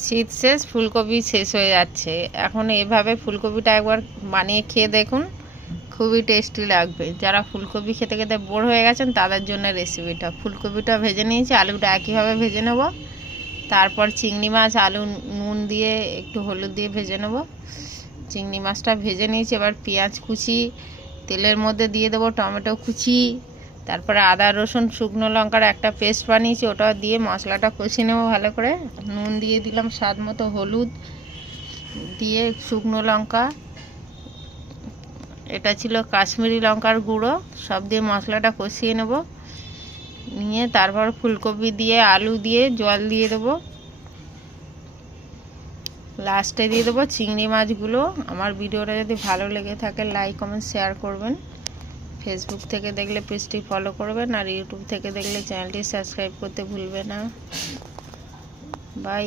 শীত শেষ, ফুলকপি শেষ হয়ে যাচ্ছে। এখন এভাবে ফুলকপিটা একবার বানিয়ে খেয়ে দেখুন, খুবই টেস্টি লাগবে। যারা ফুলকপি খেতে খেতে বোর হয়ে গেছেন তাদের জন্য রেসিপিটা। ফুলকপিটা ভেজে নিয়েছি, আলুটা একইভাবে ভেজে নেব। তারপর চিংড়ি মাছ, আলু, নুন দিয়ে একটু হলুদ দিয়ে ভেজে নেব। চিংড়ি মাছটা ভেজে নিয়েছি। এবার পেঁয়াজ কুচি তেলের মধ্যে দিয়ে দেবো, টমেটো কুচি, তারপরে আদা রসুন শুকনো লঙ্কার একটা পেস্ট বানিয়েছি, ওটা দিয়ে মশলাটা কষিয়ে নেবো ভালো করে। নুন দিয়ে দিলাম স্বাদ মতো, হলুদ দিয়ে শুকনো লঙ্কা, এটা ছিল কাশ্মীরি লঙ্কার গুঁড়ো, সব দিয়ে মশলাটা কষিয়ে নেব। নিয়ে তারপর ফুলকপি দিয়ে আলু দিয়ে জল দিয়ে দেবো। লাস্টে দিয়ে দেবো চিংড়ি মাছগুলো। আমার ভিডিওটা যদি ভালো লেগে থাকে লাইক কমেন্ট শেয়ার করবেন। ফেসবুক থেকে দেখলে পেজটি ফলো করবেন, আর ইউটিউব থেকে দেখলে চ্যানেলটি সাবস্ক্রাইব করতে ভুলবেন না। বাই।